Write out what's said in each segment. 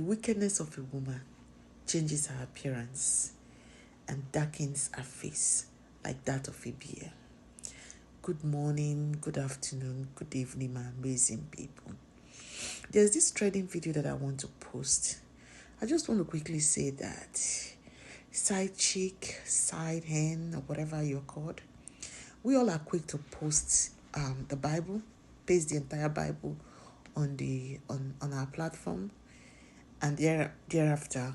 The wickedness of a woman changes her appearance and darkens her face like that of a bear. Good morning, good afternoon, good evening, my amazing people. There's this trending video that I want to post. I just want to quickly say that side chick, side hen, or whatever you're called, we all are quick to post the Bible, paste the entire Bible on our platform, and thereafter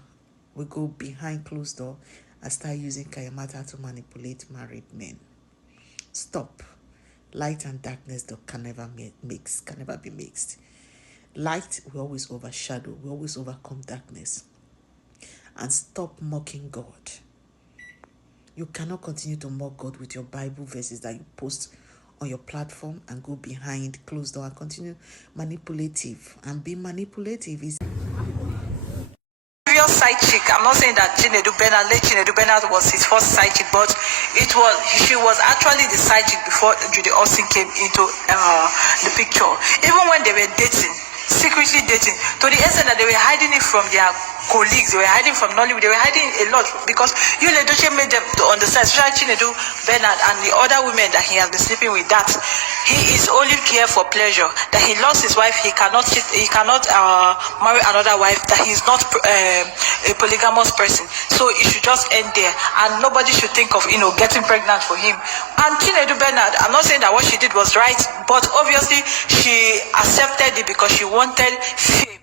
we go behind closed door and start using kayamata to manipulate married men. Stop. Light and darkness can never be mixed. Light will always overshadow, will always overcome darkness. And stop mocking God. You cannot continue to mock God with your Bible verses that you post on your platform and go behind closed door and continue manipulative. And being manipulative is... Previous side chick, I'm not saying that Chinedu Bernard was his first side chick, but she was actually the side chick before Judy Austin came into the picture. Even when they were dating, secretly dating, to the extent that they were hiding it from their colleagues, they were hiding from Nollywood, they were hiding a lot because Yul Edochie made them to understand, especially Chinedu Bernard and the other women that he has been sleeping with, that he is only here for pleasure, that he lost his wife, he cannot marry another wife, that he's not a polygamous person, so it should just end there, and nobody should think of getting pregnant for him. And Chinedu Bernard, I'm not saying that what she did was right, but obviously she accepted it because she wanted fame.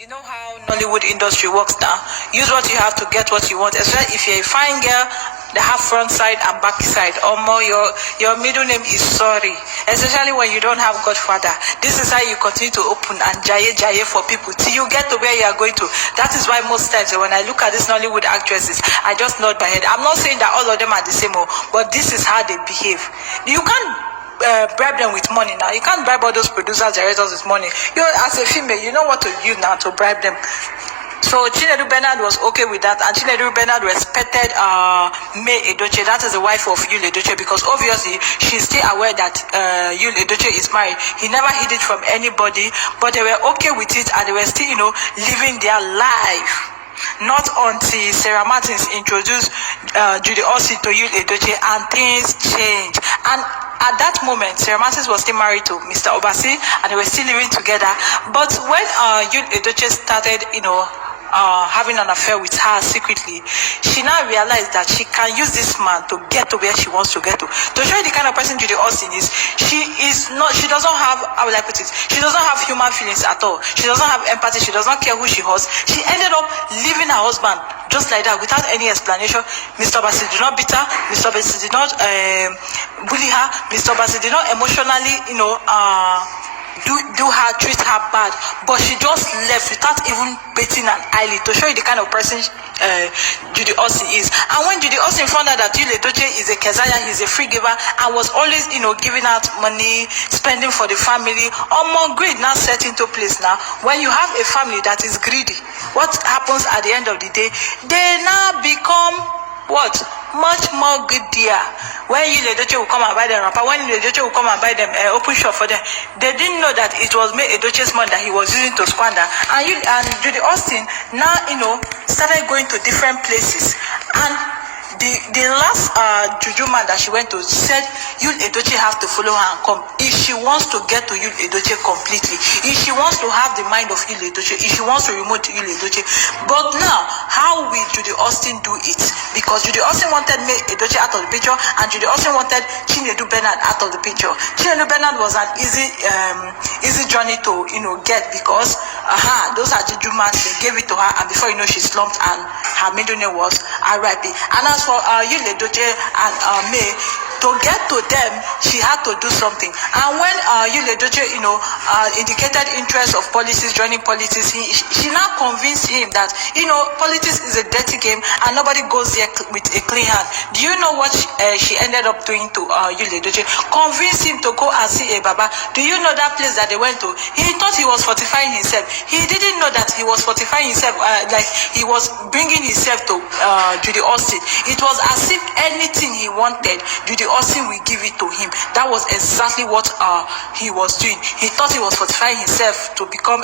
You know how Nollywood industry works now. Use what you have to get what you want. Especially if you're a fine girl, they have front side and back side. Or more, your middle name is sorry. Especially when you don't have Godfather. This is how you continue to open and jaye for people till you get to where you are going to. That is why most times when I look at these Nollywood actresses, I just nod my head. I'm not saying that all of them are the same, but this is how they behave. You can't bribe them with money now. You can't bribe all those producers, directors with money. You, as a female, you know what to use now to bribe them. So Chinedu Bernard was okay with that, and Chinedu Bernard respected May Edochie, that is the wife of Yul Edochie, because obviously she's still aware that Yul Edochie is married. He never hid it from anybody, but they were okay with it, and they were still, living their life. Not until Sarah Martins introduced Judy Austin to Yul Edochie and things changed. And at that moment, Sarah Martins was still married to Mr. Obasi and they were still living together. But when Yul Edochie started, having an affair with her secretly, she now realized that she can use this man to get to where she wants to get to. To show you the kind of person Judy Austin is, she doesn't have, how will I put it, she doesn't have human feelings at all. She doesn't have empathy, she does not care who she hurts. She ended up leaving her husband just like that without any explanation. Mr. Obasi did not beat her, Mr. Obasi did not bully her, Mr. Obasi did not emotionally, treat her bad, but she just left without even batting an eyelid, to show you the kind of person Judy Austin is. And when Judy Austin found out that Yul Edochie is a Kezaya, he's a free giver, and was always giving out money, spending for the family, more greed now set into place. Now when you have a family that is greedy, what happens at the end of the day? They now become what? Much more greedier. When Yul Edochie will come and buy them wrapper, when Yul Edochie will come and buy them open shop for them, they didn't know that it was May Edochie's money that he was using to squander. And Judy Austin now, started going to different places. And the last juju man that she went to said Yul Edochie has to follow her and come if she wants to get to Yul Edochie completely, if she wants to have the mind of Yul Edochie, if she wants to remote Yul Edochie. But now, how will Judy Austin do it? Because Judy Austin wanted May Edochie out of the picture, and Judy Austin wanted Chinedu Bernard out of the picture. Chinedu Bernard was an easy journey to get, because those are juju man, they gave it to her, and before you know, she slumped and her middle name was R.I.P. And as for Yul Edochie and May, to get to them, she had to do something. And when Yul Edochie, indicated interest of politics, joining politics, she now convinced him that, politics is a dirty game and nobody goes there with a clean hand. Do you know what she ended up doing to Yul Edochie? Convinced him to go and see a Baba. Do you know that place that they went to? He thought he was fortifying himself. He didn't know that he was fortifying himself, like he was bringing himself to Judy Austin. It was as if anything he wanted, Judy Austin will give it to him. That was exactly what he was doing. He thought he was fortifying himself to become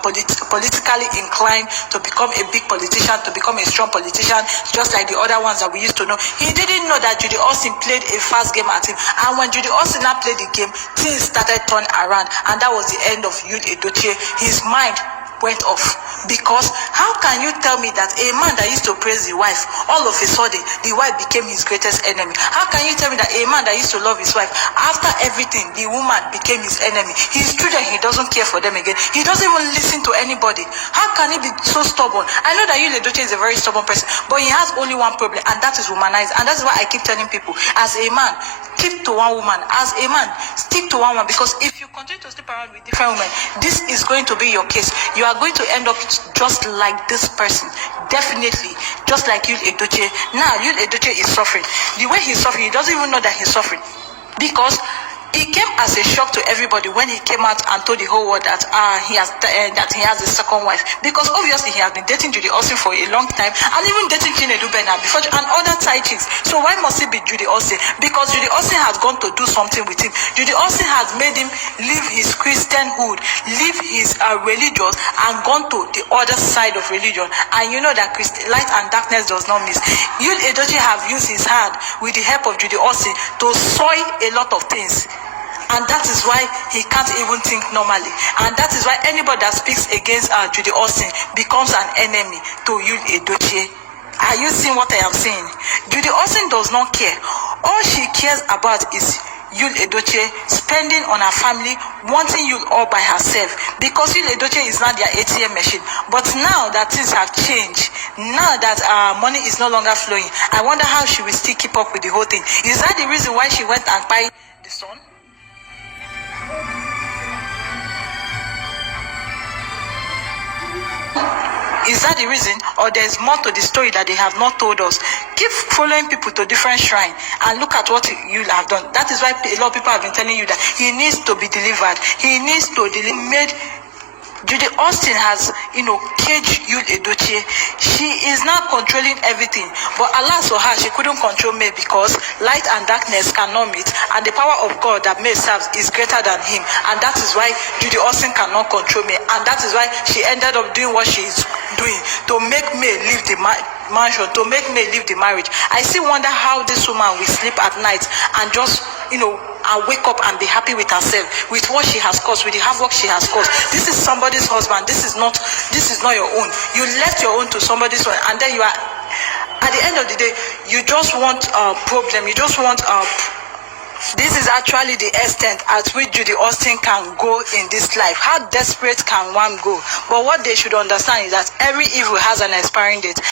politically inclined, to become a big politician, to become a strong politician, just like the other ones that we used to know. He didn't know that Judy Austin played a fast game at him. And when Judy Austin now played the game, things started turning around. And that was the end of Yul Edochie. His mind went off. Because how can you tell me that a man that used to praise the wife, all of a sudden the wife became his greatest enemy? How can you tell me that a man that used to love his wife, after everything the woman became his enemy? His children, he doesn't care for them again. He doesn't even listen to anybody. How can he be so stubborn? I know that Yul Edochie is a very stubborn person, but he has only one problem, and that is womanized. And that's why I keep telling people, as a man, keep to one woman. As a man, stick to one woman, because if you continue to sleep around with different women, this is going to be your case. You are going to end up just like this person. Definitely, just like Yul Edochie. Now, Yul Edochie is suffering. The way he's suffering, he doesn't even know that he's suffering. Because it came as a shock to everybody when he came out and told the whole world that he has a second wife. Because obviously he has been dating Judy Austin for a long time, and even dating Chinedu Bena before, and other side chicks. So why must it be Judy Austin? Because Judy Austin has gone to do something with him. Judy Austin has made him leave his Christianhood, leave his religious, and gone to the other side of religion. And you know that light and darkness does not mix. Yul Edochie have used his hand with the help of Judy Austin to soil a lot of things. And that is why he can't even think normally. And that is why anybody that speaks against Judy Austin becomes an enemy to Yul Edochie. Are you seeing what I am saying? Judy Austin does not care. All she cares about is Yul Edochie spending on her family, wanting Yul all by herself. Because Yul Edochie is not their ATM machine. But now that things have changed, now that money is no longer flowing, I wonder how she will still keep up with the whole thing. Is that the reason why she went and buy the son? Is that the reason, or there's more to the story that they have not told us? Keep following people to different shrines and look at what you have done. That is why a lot of people have been telling you that he needs to be delivered. He needs to made. Judy Austin has, caged Yul Edochie. She is now controlling everything. But alas for her, she couldn't control May, because light and darkness cannot meet. And the power of God that May serves is greater than him. And that is why Judy Austin cannot control May. And that is why she ended up doing what she is doing, to make May leave the mansion, to make May leave the marriage. I still wonder how this woman will sleep at night and just, and wake up and be happy with herself, with what she has caused, with the havoc she has caused. This is somebody's husband. This is not your own. You left your own to somebody's one, and then you are, at the end of the day, you just want a problem. You just want this is actually the extent at which Judy Austin can go in this life. How desperate can one go? But what they should understand is that every evil has an expiring date.